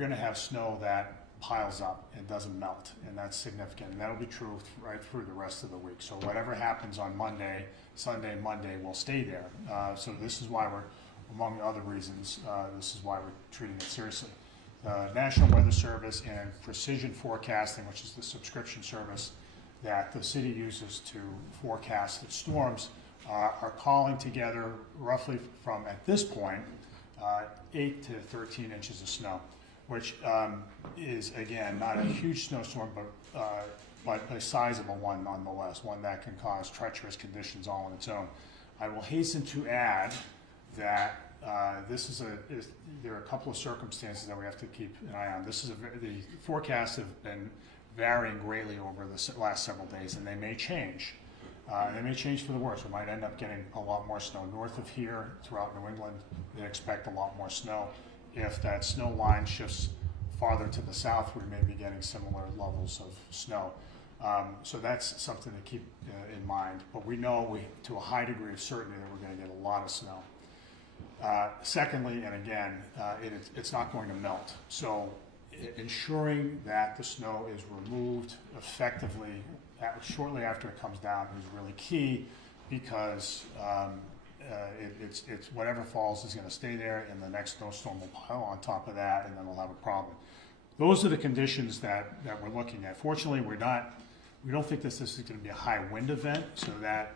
going to have snow that piles up and doesn't melt, and that's significant. And that'll be true right through the rest of the week. So whatever happens on Monday, Sunday, Monday will stay there. So this is why we're, among other reasons, this is why we're treating it seriously. The National Weather Service and Precision Forecasting, which is the subscription service that the city uses to forecast its storms, are calling together roughly from, at this point, 8 to 13 inches of snow, which is, again, not a huge snowstorm, but a sizable one nonetheless, one that can cause treacherous conditions all on its own. I will hasten to add that there are a couple of circumstances that we have to keep an eye on. The forecasts have been varying greatly over the last several days, and they may change. They may change for the worse. We might end up getting a lot more snow. North of here, throughout New England, they expect a lot more snow. If that snow line shifts farther to the south, we may be getting similar levels of snow. So that's something to keep in mind. But we know to a high degree of certainty that we're going to get a lot of snow. Secondly, and again, it's not going to melt. So ensuring that the snow is removed effectively shortly after it comes down is really key, because it's whatever falls is going to stay there, and the next snowstorm will pile on top of that, and then we'll have a problem. Those are the conditions that we're looking at. Fortunately, we don't think this is going to be a high wind event, so that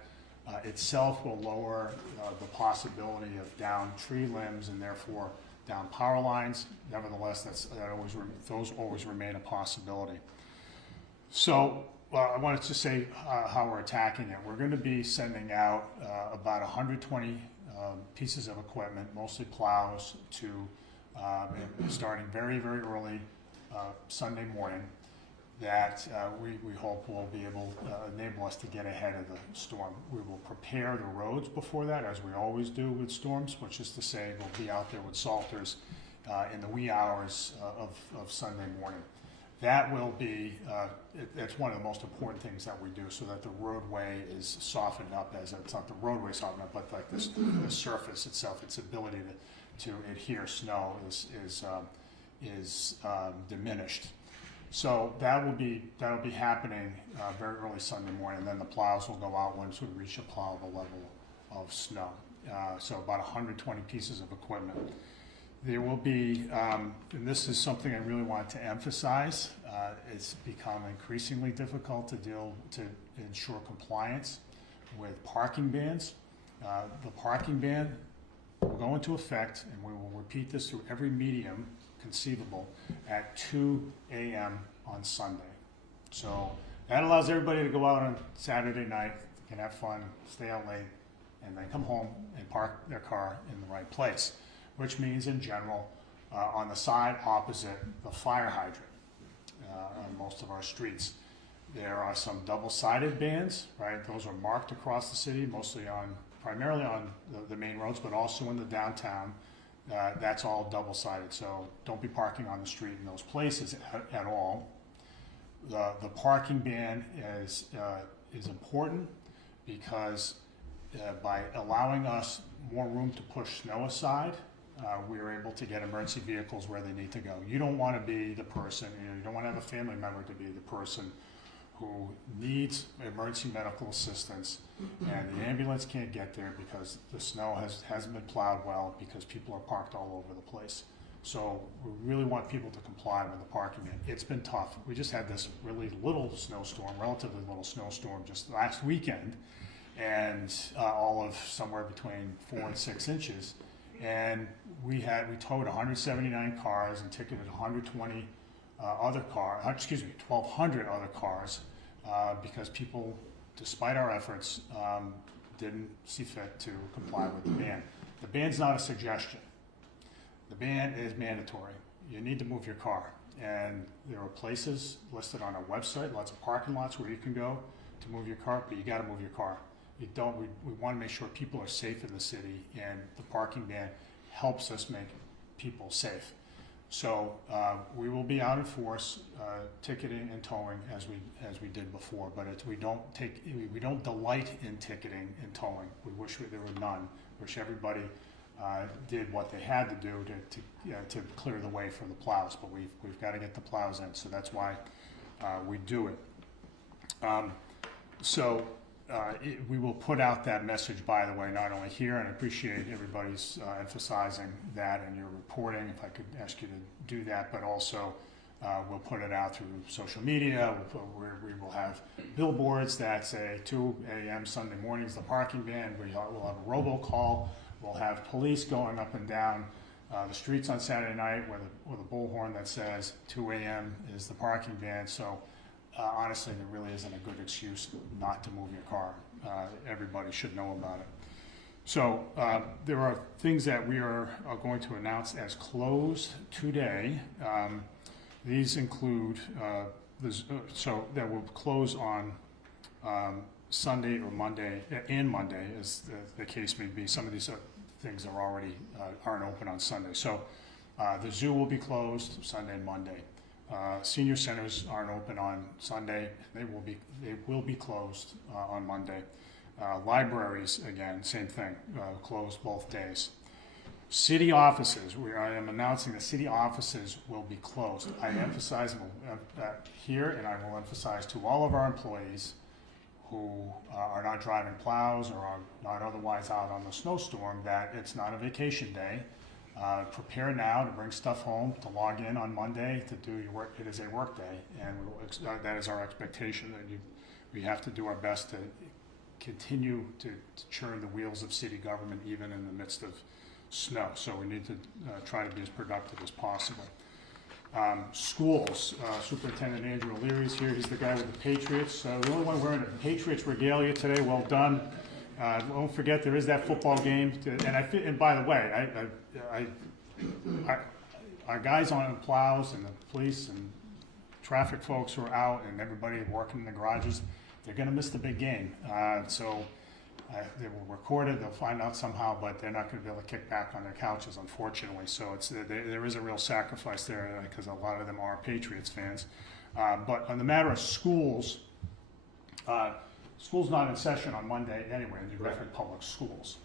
itself will lower the possibility of down tree limbs and therefore down power lines. Nevertheless, those always remain a possibility. So I wanted to say how we're attacking it. We're going to be sending out about 120 pieces of equipment, mostly plows, starting very, very early Sunday morning, that we hope will be able to enable us to get ahead of the storm. We will prepare the roads before that, as we always do with storms, which is to say we'll be out there with salters in the wee hours of Sunday morning. That will be, it's one of the most important things that we do, so that the roadway is softened up, as it's not the roadway softened up, but like the surface itself, its ability to adhere snow is diminished. So that'll be happening very early Sunday morning, and then the plows will go out once we reach a plowable level of snow. So about 120 pieces of equipment. There will be, and this is something I really want to emphasize, it's become increasingly difficult to ensure compliance with parking bans. The parking ban will go into effect, and we will repeat this through every medium conceivable, at 2 a.m. on Sunday. So that allows everybody to go out on Saturday night, can have fun, stay out late, and then come home and park their car in the right place, which means in general on the side opposite the fire hydrant on most of our streets. There are some double-sided bans, right? Those are marked across the city, primarily on the main roads, but also in the downtown. That's all double-sided, so don't be parking on the street in those places at all. The parking ban is important because by allowing us more room to push snow aside, we are able to get emergency vehicles where they need to go. You don't want to be the person, you don't want to have a family member to be the person who needs emergency medical assistance, and the ambulance can't get there because the snow hasn't been plowed well, because people are parked all over the place. So we really want people to comply with the parking ban. It's been tough. We just had this really little snowstorm, relatively little snowstorm, just last weekend, and all of somewhere between 4 and 6 inches. And we towed 179 cars and ticketed 120 1,200 other cars because people, despite our efforts, didn't see fit to comply with the ban. The ban's not a suggestion. The ban is mandatory. You need to move your car. And there are places listed on our website, lots of parking lots where you can go to move your car, but you got to move your car. We want to make sure people are safe in the city, and the parking ban helps us make people safe. So we will be out in force, ticketing and towing as we did before, but we don't delight in ticketing and towing. We wish there were none. Wish everybody did what they had to do to clear the way for the plows. But we've got to get the plows in, so that's why we do it. We will put out that message, by the way, not only here, and I appreciate everybody's emphasizing that in your reporting, if I could ask you to do that, but also we'll put it out through social media. We will have billboards that say 2 a.m. Sunday mornings, the parking ban. We'll have a robocall. We'll have police going up and down the streets on Saturday night with a bullhorn that says 2 a.m. is the parking ban. So honestly, there really isn't a good excuse not to move your car. Everybody should know about it. So there are things that we are going to announce as closed today. These include, so that will close on Sunday or Monday, and Monday, as the case may be. Some of these things are already aren't open on Sunday. So the zoo will be closed Sunday and Monday. Senior centers aren't open on Sunday. They will be closed on Monday. Libraries, again, same thing, closed both days. City offices, I am announcing the city offices will be closed. I emphasize here, and I will emphasize to all of our employees who are not driving plows or are not otherwise out on the snowstorm, that it's not a vacation day. Prepare now to bring stuff home, to log in on Monday, to do your work. It is a work day, and that is our expectation, that we have to do our best to continue to churn the wheels of city government even in the midst of snow. So we need to try to be as productive as possible. Schools, Superintendent Andrew O'Leary is here. He's the guy with the Patriots. The only one wearing a Patriots regalia today. Well done. Don't forget there is that football game. And by the way, our guys on the plows and the police and traffic folks who are out and everybody working in the garages, they're going to miss the big game. They will record it, they'll find out somehow, but they're not going to be able to kick back on their couches, unfortunately. So there is a real sacrifice there because a lot of them are Patriots fans. But on the matter of schools, school's not in session on Monday anyway in New Bedford Public Schools.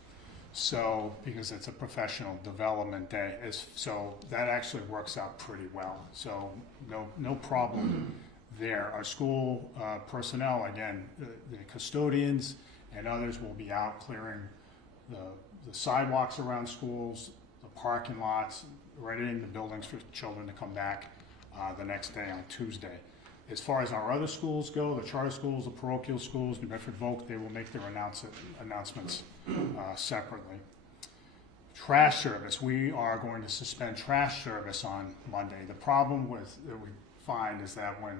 So, because it's a professional development day, so that actually works out pretty well. So no problem there. Our school personnel, again, the custodians and others will be out clearing the sidewalks around schools, the parking lots, readying the buildings for children to come back the next day on Tuesday. As far as our other schools go, the charter schools, the parochial schools, New Bedford Voc, they will make their announcements separately. Trash service, we are going to suspend trash service on Monday. The problem that we find is that when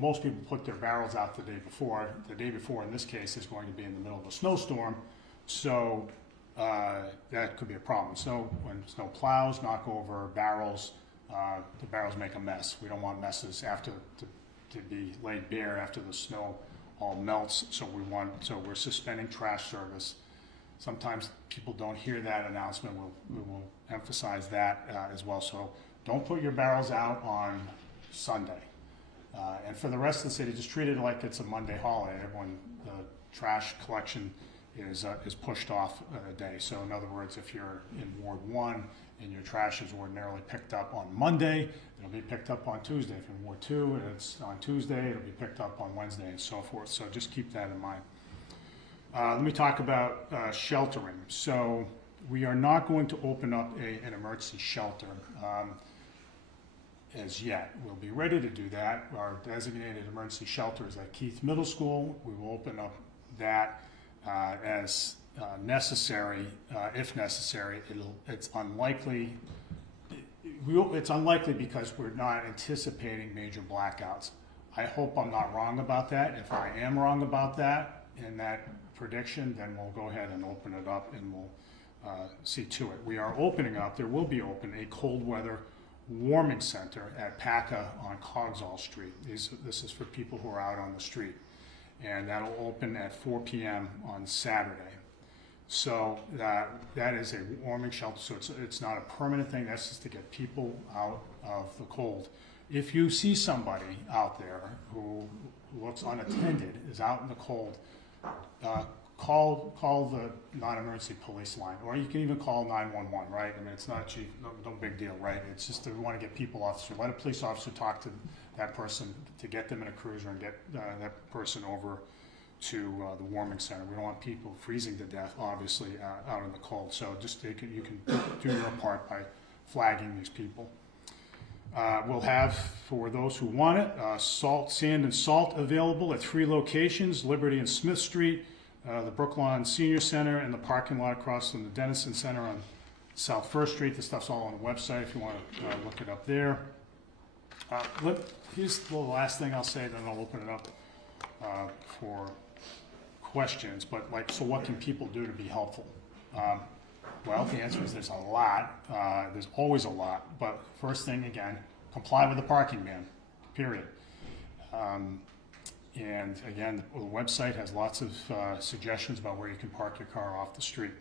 most people put their barrels out the day before. The day before, in this case, is going to be in the middle of a snowstorm, so that could be a problem. So when snow plows knock over barrels, the barrels make a mess. We don't want messes to be laid bare after the snow all melts. So we're suspending trash service. Sometimes people don't hear that announcement. We will emphasize that as well. So don't put your barrels out on Sunday. And for the rest of the city, just treat it like it's a Monday holiday. Everyone, the trash collection is pushed off a day. So in other words, if you're in Ward 1 and your trash is ordinarily picked up on Monday, it'll be picked up on Tuesday. If you're in Ward 2 and it's on Tuesday, it'll be picked up on Wednesday and so forth. So just keep that in mind. Let me talk about sheltering. So we are not going to open up an emergency shelter as yet. We'll be ready to do that. Our designated emergency shelter is at Keith Middle School. We will open up that as necessary, if necessary. It's unlikely. It's unlikely because we're not anticipating major blackouts. I hope I'm not wrong about that. If I am wrong about that in that prediction, then we'll go ahead and open it up and we'll see to it. We are opening up, there will be open, a cold weather warming center at PACA on Cogsall Street. This is for people who are out on the street. And that'll open at 4 p.m. on Saturday. So that is a warming shelter, so it's not a permanent thing. That's just to get people out of the cold. If you see somebody out there who looks unattended, is out in the cold, call the non-emergency police line, or you can even call 911, right? I mean, it's not cheap, no big deal, right? It's just that we want to get people off the street. Let a police officer talk to that person to get them in a cruiser and get that person over to the warming center. We don't want people freezing to death, obviously, out in the cold. So just you can do your part by flagging these people. We'll have, for those who want it, sand and salt available at 3 locations: Liberty and Smith Street, the Brookline Senior Center, and the parking lot across from the Dennison Center on South First Street. The stuff's all on the website if you want to look it up there. Here's the last thing I'll say, then I'll open it up for questions. But so what can people do to be helpful? Well, the answer is there's a lot. There's always a lot. But first thing, again, comply with the parking ban, period. And again, the website has lots of suggestions about where you can park your car off the street.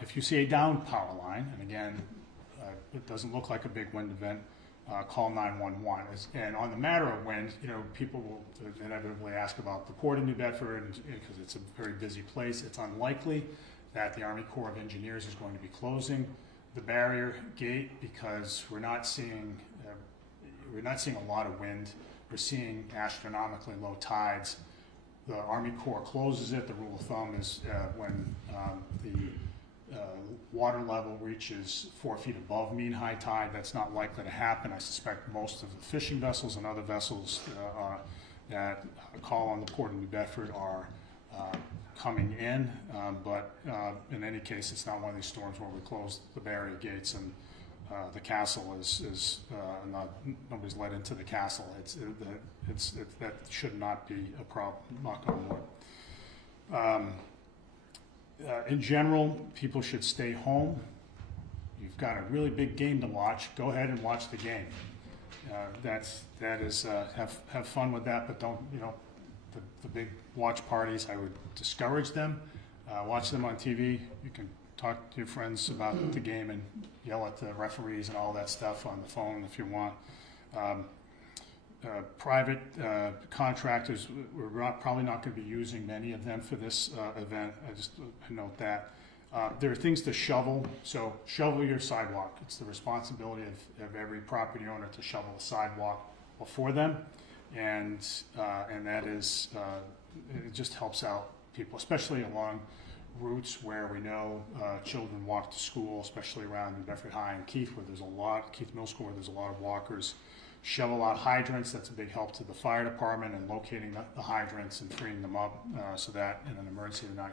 If you see a down power line, and again, it doesn't look like a big wind event, call 911. And on the matter of wind, people will inevitably ask about the port of New Bedford, because it's a very busy place. It's unlikely that the Army Corps of Engineers is going to be closing the barrier gate, because we're not seeing a lot of wind. We're seeing astronomically low tides. The Army Corps closes it. The rule of thumb is when the water level reaches 4 feet above mean high tide. That's not likely to happen. I suspect most of the fishing vessels and other vessels that call on the Port of New Bedford are coming in, but in any case, it's not one of these storms where we close the barrier gates and the castle is nobody's let into the castle. That should not be a problem. Knock on wood. In general, people should stay home. You've got a really big game to watch. Go ahead and watch the game. Have fun with that, but don't the big watch parties. I would discourage them. Watch them on TV. You can talk to your friends about the game and yell at the referees and all that stuff on the phone if you want. Private contractors, we're probably not going to be using many of them for this event. I just note that. There are things to shovel, so shovel your sidewalk. It's the responsibility of every property owner to shovel the sidewalk before them, and that is, it just helps out people, especially along routes where we know children walk to school, especially around New Bedford High and Keith, where there's a lot, Keith Middle School, where there's a lot of walkers. Shovel out hydrants. That's a big help to the fire department and locating the hydrants and freeing them up so that in an emergency they're not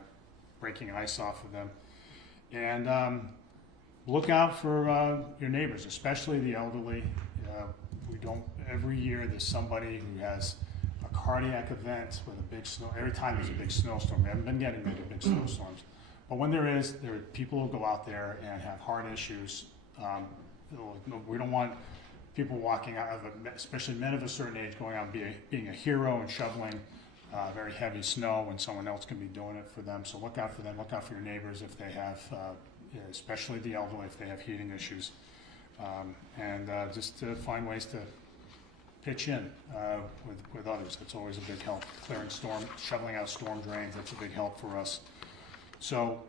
breaking ice off of them. And look out for your neighbors, especially the elderly. Every year there's somebody who has a cardiac event with a big snow. Every time there's a big snowstorm. We haven't been getting many big snowstorms. But when there are people who go out there and have heart issues. We don't want people walking out of especially men of a certain age, going out and being a hero and shoveling very heavy snow when someone else can be doing it for them. So look out for them. Look out for your neighbors if they have, especially the elderly, if they have heating issues. And just to find ways to pitch in with others. That's always a big help. Shoveling out storm drains, that's a big help for us. So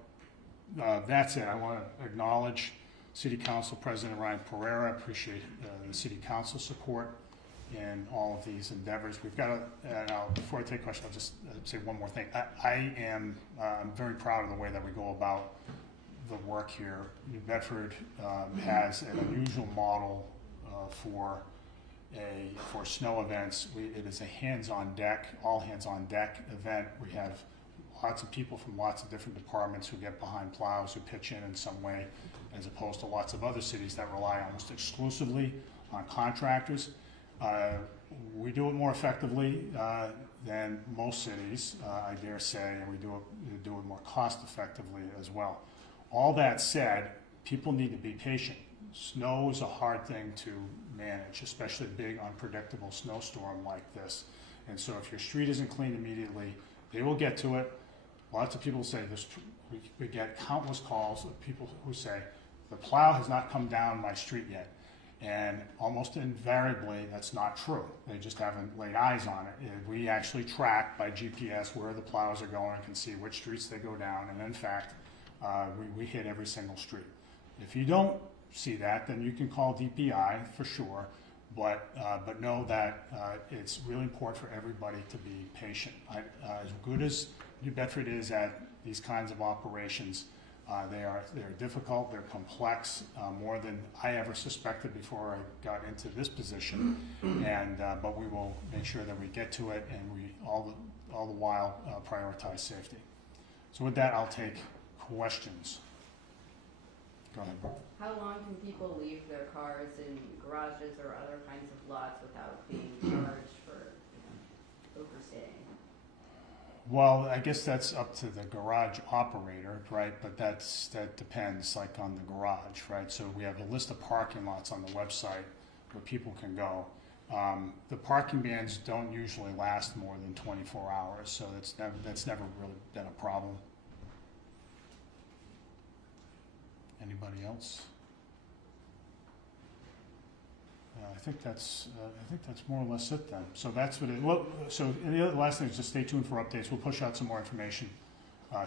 that's it. I want to acknowledge City Council President Ryan Pereira. I appreciate the City Council support in all of these endeavors. We've got before I take questions, I'll just say one more thing. I'm very proud of the way that we go about the work here. New Bedford has an unusual model for snow events. It is a hands-on deck, all hands-on-deck event. We have lots of people from lots of different departments who get behind plows, who pitch in some way, as opposed to lots of other cities that rely almost exclusively on contractors. We do it more effectively than most cities, I dare say, and we do it more cost effectively as well. All that said, people need to be patient. Snow is a hard thing to manage, especially a big unpredictable snowstorm like this. And so if your street isn't cleaned immediately, they will get to it. Lots of people say this. We get countless calls of people who say, the plow has not come down my street yet. And almost invariably, that's not true. They just haven't laid eyes on it. We actually track by GPS where the plows are going and can see which streets they go down. And in fact, we hit every single street. If you don't see that, then you can call DPI for sure. But know that it's really important for everybody to be patient. As good as New Bedford is at these kinds of operations, they're difficult, they're complex, more than I ever suspected before I got into this position. But we will make sure that we get to it, and we all the while prioritize safety. So with that, I'll take questions. Go ahead, Brooke. How long can people leave their cars in garages or other kinds of lots without being charged for overstaying? Well, I guess that's up to the garage operator, right? But that depends, like, on the garage, right? So we have a list of parking lots on the website where people can go. The parking bans don't usually last more than 24 hours, so that's never really been a problem. Anybody else? I think that's more or less it then. So that's what it. Well, so the last thing is just stay tuned for updates. We'll push out some more information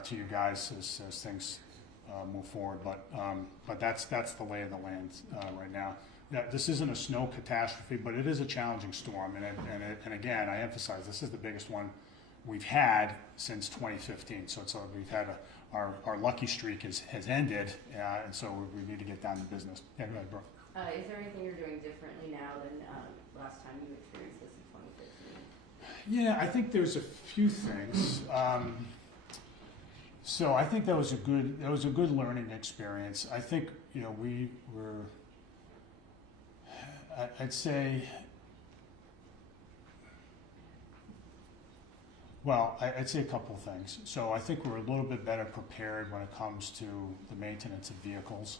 to you guys as things move forward. But that's the lay of the land right now. This isn't a snow catastrophe, but it is a challenging storm. And again, I emphasize this is the biggest one we've had since 2015. So we've had our lucky streak has ended, and so we need to get down to business. Yeah, go ahead, Brooke. Is there anything you're doing differently now than last time you experienced this in 2015? Yeah, I think there's a few things. So I think that was a good learning experience. I think we were. I'd say. Well, I'd say a couple of things. So I think we're a little bit better prepared when it comes to the maintenance of vehicles,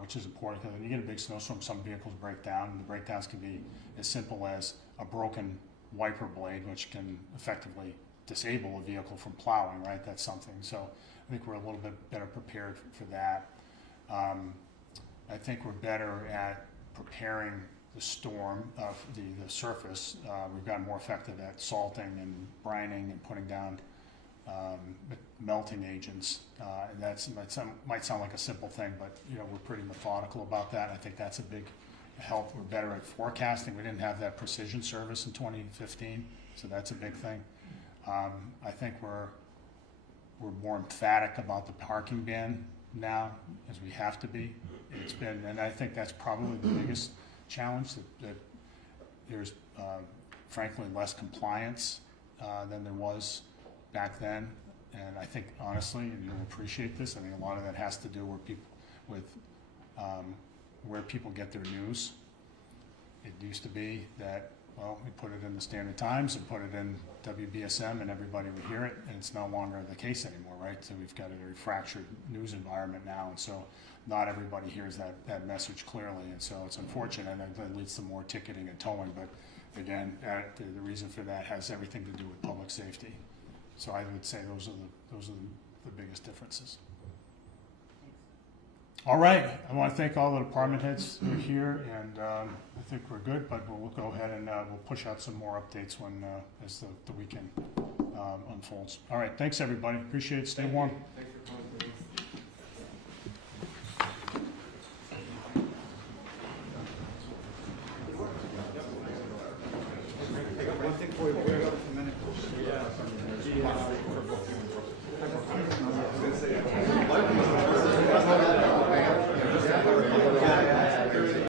which is important because when you get a big snowstorm, some vehicles break down. And the breakdowns can be as simple as a broken wiper blade, which can effectively disable a vehicle from plowing, right? That's something. So I think we're a little bit better prepared for that. I think we're better at preparing the storm of the surface. We've gotten more effective at salting and brining and putting down melting agents. And that might sound like a simple thing, but we're pretty methodical about that. I think that's a big help. We're better at forecasting. We didn't have that precision service in 2015, so that's a big thing. I think we're more emphatic about the parking ban now, as we have to be. It's been, and I think that's probably the biggest challenge, that there's frankly less compliance than there was back then. And I think honestly, and you'll appreciate this, I think a lot of that has to do with where people get their news. It used to be that, well, we put it in the Standard Times and put it in WBSM and everybody would hear it, and it's no longer the case anymore, right? So we've got a very fractured news environment now, and so not everybody hears that message clearly, and so it's unfortunate, and that leads to more ticketing and towing. But again, the reason for that has everything to do with public safety. So I would say those are the biggest differences. All right, I want to thank all the department heads who are here, and I think we're good. But we'll go ahead and we'll push out some more updates as the weekend unfolds. All right, thanks everybody. Appreciate it. Stay warm. Thanks for coming.